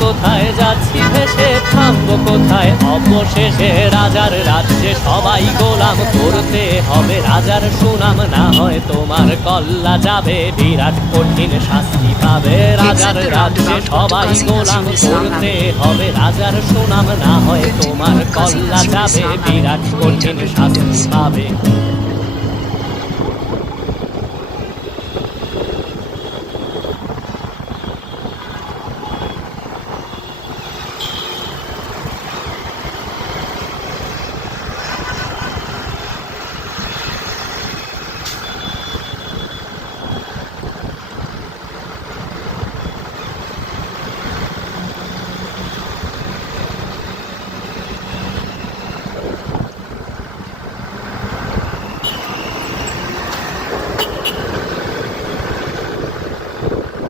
কোথায় যাচ্ছি ভেসে, থামবো কোথায় অবশেষে? রাজার রাজ্যে সবাই গোলাম, করতে হবে রাজার সুনাম, না হয় তোমার কল্লা যাবে, বিরাট কঠিন শাস্তি পাবে। রাজার রাজ্যে সবাই গোলাম, করতে হবে রাজার সুনাম, না হয় তোমার কল্লা যাবে, বিরাট কঠিন শাস্তি পাবে।